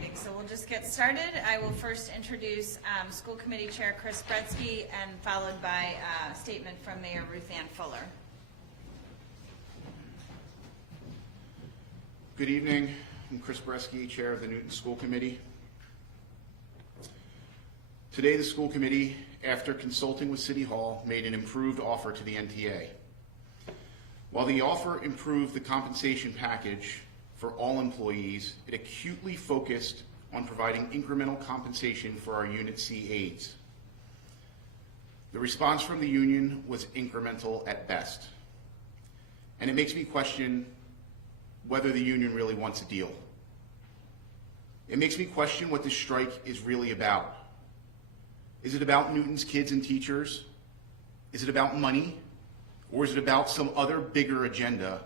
meeting, so we'll just get started. I will first introduce School Committee Chair Chris Brezski, and followed by a statement from Mayor Fuller. Good evening. I'm Chris Brezski, Chair of the Newton School Committee. Today, the school committee, after consulting with City Hall, made an improved offer to the NTA. While the offer improved the compensation package for all employees, it acutely focused on providing incremental compensation for our Unit C aides. The response from the union was incremental at best, and it makes me question whether the union really wants a deal. It makes me question what this strike is really about. Is it about Newton's kids and teachers? Is it about money? Or is it about some other bigger agenda,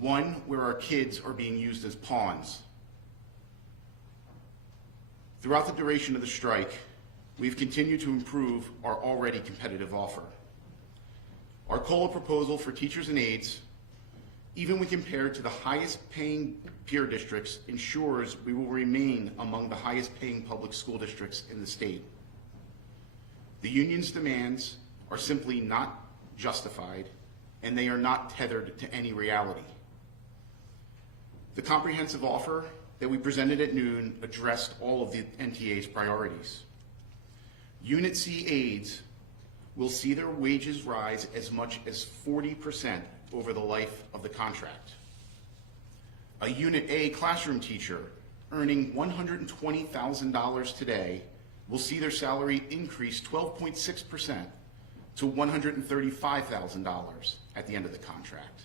one where our kids are being used as pawns? Throughout the duration of the strike, we've continued to improve our already competitive offer. Our COLA proposal for teachers and aides, even when compared to the highest paying peer districts, ensures we will remain among the highest paying public school districts in the state. The union's demands are simply not justified, and they are not tethered to any reality. The comprehensive offer that we presented at noon addressed all of the NTA's priorities. Unit C aides will see their wages rise as much as 40% over the life of the contract. A Unit A classroom teacher earning $120,000 today will see their salary increase 12.6% to $135,000 at the end of the contract.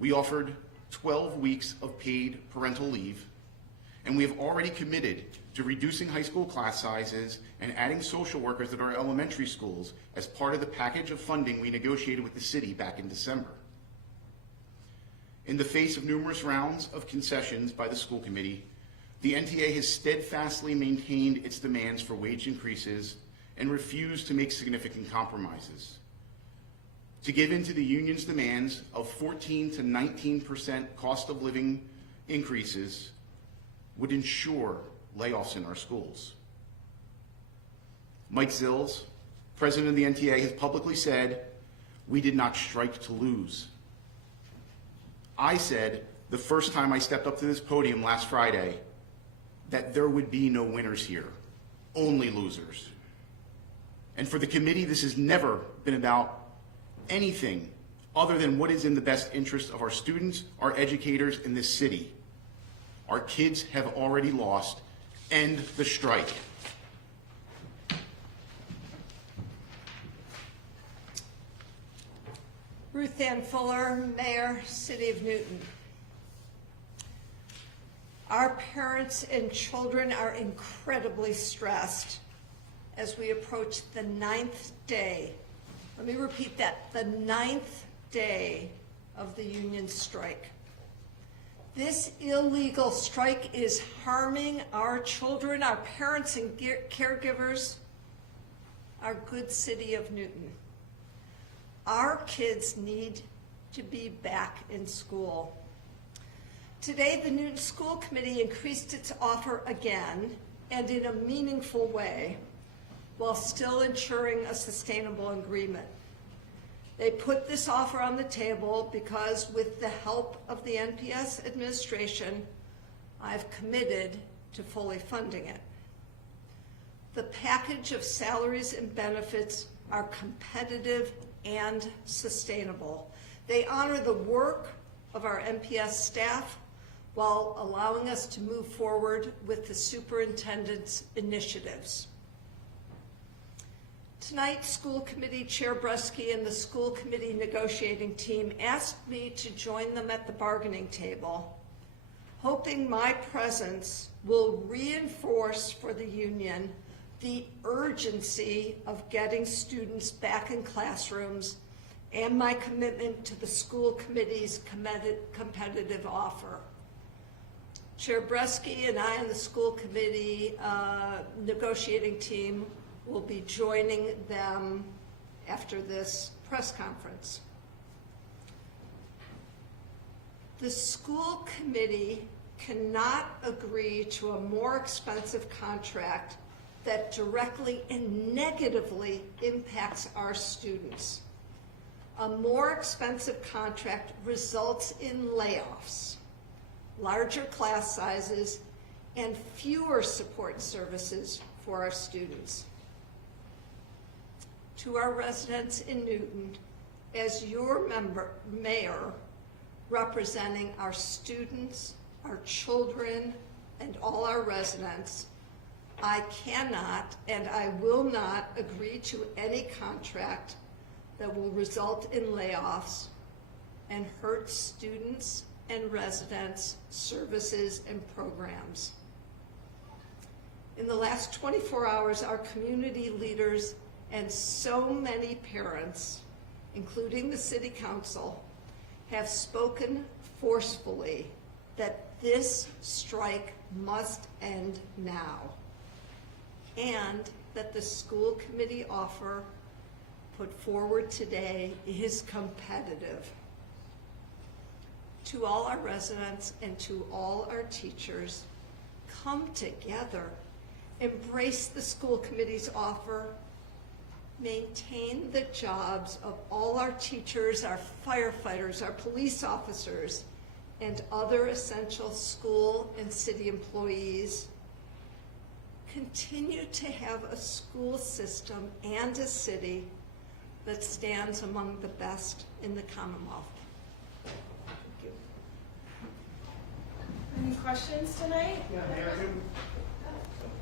We offered 12 weeks of paid parental leave, and we have already committed to reducing high school class sizes and adding social workers at our elementary schools as part of the package of funding we negotiated with the city back in December. In the face of numerous rounds of concessions by the school committee, the NTA has steadfastly maintained its demands for wage increases and refused to make significant compromises. To give in to the union's demands of 14 to 19% cost of living increases would ensure layoffs in our schools. Mike Zills, president of the NTA, has publicly said, "We did not strike to lose." I said the first time I stepped up to this podium last Friday that there would be no winners here, only losers. And for the committee, this has never been about anything other than what is in the best interest of our students, our educators in this city. Our kids have already lost. End the strike. Fuller, Mayor, City of Newton. Our parents and children are incredibly stressed as we approach the 9th day. Let me repeat that, the 9th day of the union strike. This illegal strike is harming our children, our parents and caregivers, our good city of Newton. Our kids need to be back in school. Today, the Newton School Committee increased its offer again and in a meaningful way while still ensuring a sustainable agreement. They put this offer on the table because with the help of the NPS administration, I've committed to fully funding it. The package of salaries and benefits are competitive and sustainable. They honor the work of our NPS staff while allowing us to move forward with the superintendent's initiatives. Tonight, School Committee Chair Brezski and the School Committee negotiating team asked me to join them at the bargaining table, hoping my presence will reinforce for the union the urgency of getting students back in classrooms and my commitment to the school committee's competitive offer. Chair Brezski and I and the school committee negotiating team will be joining them after this press conference. The school committee cannot agree to a more expensive contract that directly and negatively impacts our students. A more expensive contract results in layoffs, larger class sizes, and fewer support services for our students. To our residents in Newton, as your mayor, representing our students, our children, and all our residents, I cannot and I will not agree to any contract that will result in layoffs and hurt students and residents' services and programs. In the last 24 hours, our community leaders and so many parents, including the City Council, have spoken forcefully that this strike must end now, and that the school committee offer put forward today is competitive. To all our residents and to all our teachers, come together, embrace the school committee's offer, maintain the jobs of all our teachers, our firefighters, our police officers, and other essential school and city employees. Continue to have a school system and a city that stands among the best in the Commonwealth. Thank you. Any questions tonight? Yeah, Mayor,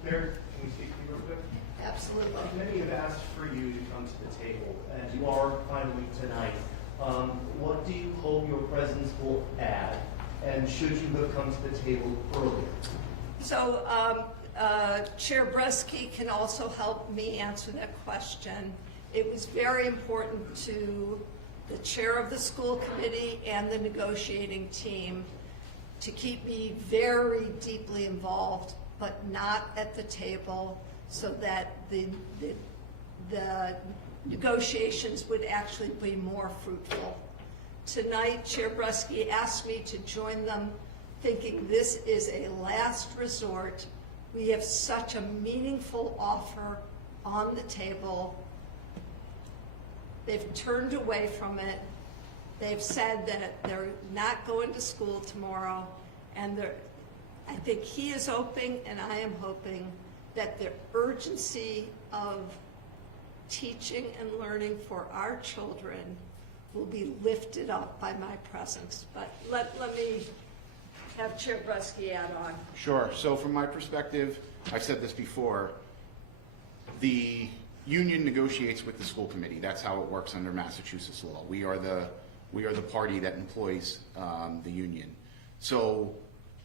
Mayor, can we speak to you real quick? Absolutely. Many have asked for you to come to the table, and you are finally tonight. What do you hope your presence will add, and should you have come to the table earlier? So Chair Brezski can also help me answer that question. It was very important to the chair of the school committee and the negotiating team to keep me very deeply involved, but not at the table, so that the negotiations would actually be more fruitful. Tonight, Chair Brezski asked me to join them, thinking this is a last resort. We have such a meaningful offer on the table. They've turned away from it. They've said that they're not going to school tomorrow, and I think he is hoping, and I am hoping, that the urgency of teaching and learning for our children will be lifted up by my presence. But let me have Chair Brezski add on. Sure. So from my perspective, I've said this before, the union negotiates with the school committee. That's how it works under Massachusetts law. We are the party that employs the union. So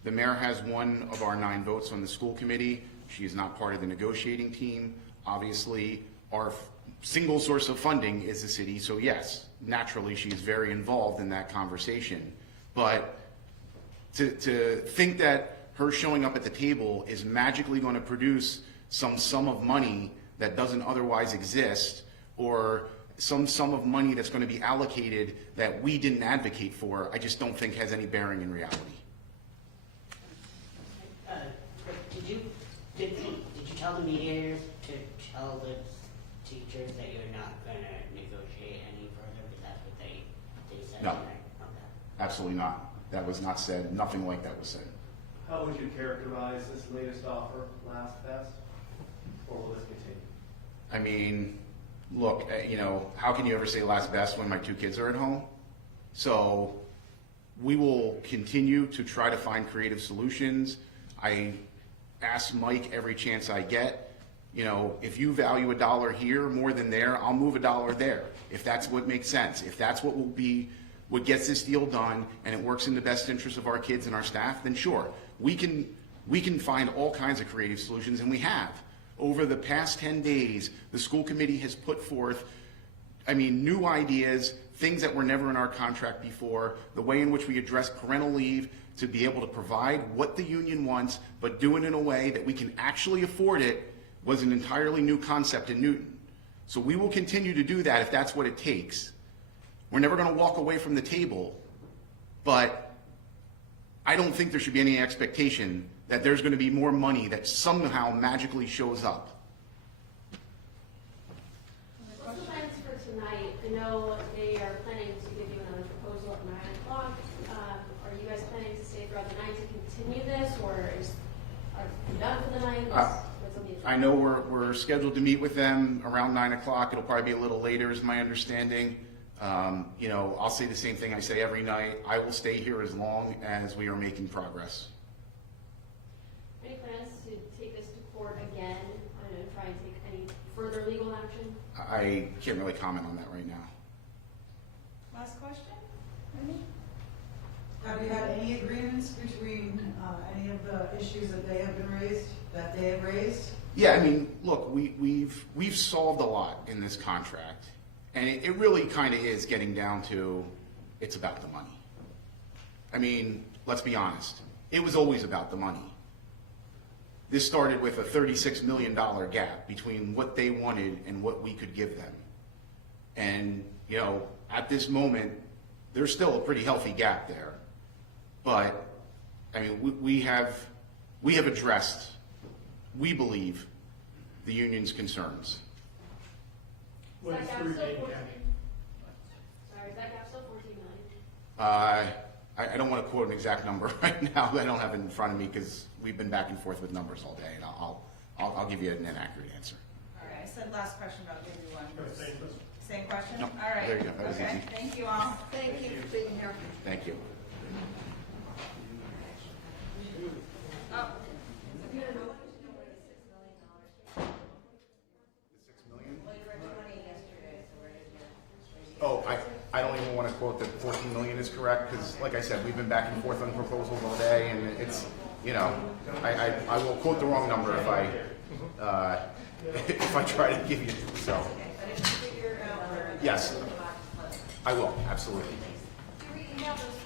the mayor has one of our 9 votes on the school committee. She is not part of the negotiating team. Obviously, our single source of funding is the city, so yes, naturally she's very involved in that conversation. But to think that her showing up at the table is magically going to produce some sum of money that doesn't otherwise exist, or some sum of money that's going to be allocated that we didn't advocate for, I just don't think has any bearing in reality. Did you tell the mediators to tell the teachers that you're not going to negotiate any further, because that's what they said? No. Tonight? Okay. Absolutely not. That was not said. Nothing like that was said. How would you characterize this latest offer, last best, or will this continue? I mean, look, how can you ever say last best when my 2 kids are at home? So we will continue to try to find creative solutions. I ask Mike every chance I get, if you value $1 here more than there, I'll move $1 there, if that's what makes sense. If that's what gets this deal done and it works in the best interest of our kids and our staff, then sure, we can find all kinds of creative solutions, and we have. Over the past 10 days, the school committee has put forth, new ideas, things that were never in our contract before, the way in which we address parental leave to be able to provide what the union wants, but do it in a way that we can actually afford it, was an entirely new concept in Newton. So we will continue to do that if that's what it takes. We're never going to walk away from the table, but I don't think there should be any expectation that there's going to be more money that somehow magically shows up. What's the plans for tonight? I know they are planning to give you another proposal at 9 o'clock. Are you guys planning to stay throughout the night to continue this, or are you done for the night? What's on the agenda? I know we're scheduled to meet with them around 9 o'clock. It'll probably be a little later, is my understanding. You know, I'll say the same thing I say every night. I will stay here as long as we are making progress. Any plans to take this to court again and try and take any further legal action? I can't really comment on that right now. Last question? Have you had any agreements between any of the issues that they have raised? Yeah, I mean, look, we've solved a lot in this contract, and it really kind of is getting down to it's about the money. I mean, let's be honest. It was always about the money. This started with a $36 million gap between what they wanted and what we could give them. And, you know, at this moment, there's still a pretty healthy gap there. But, I mean, we have addressed, we believe, the union's concerns. Is that gap still 14? Sorry, is that gap still 14 million? I don't want to quote an exact number right now. I don't have it in front of me because we've been back and forth with numbers all day, and I'll give you an inaccurate answer. All right, I said last question, but I'll give you one. Same question. Same question? No, All right. there you go. That was Okay, easy. thank you all. Thank you for being here. Thank you. Oh, Oh, I don't even want to quote that 14 million is correct, because like I said, we've been back and forth on proposals all day, and it's, you know, I will quote the wrong number if I try to give you, so. Yes, I will, absolutely. Do we email those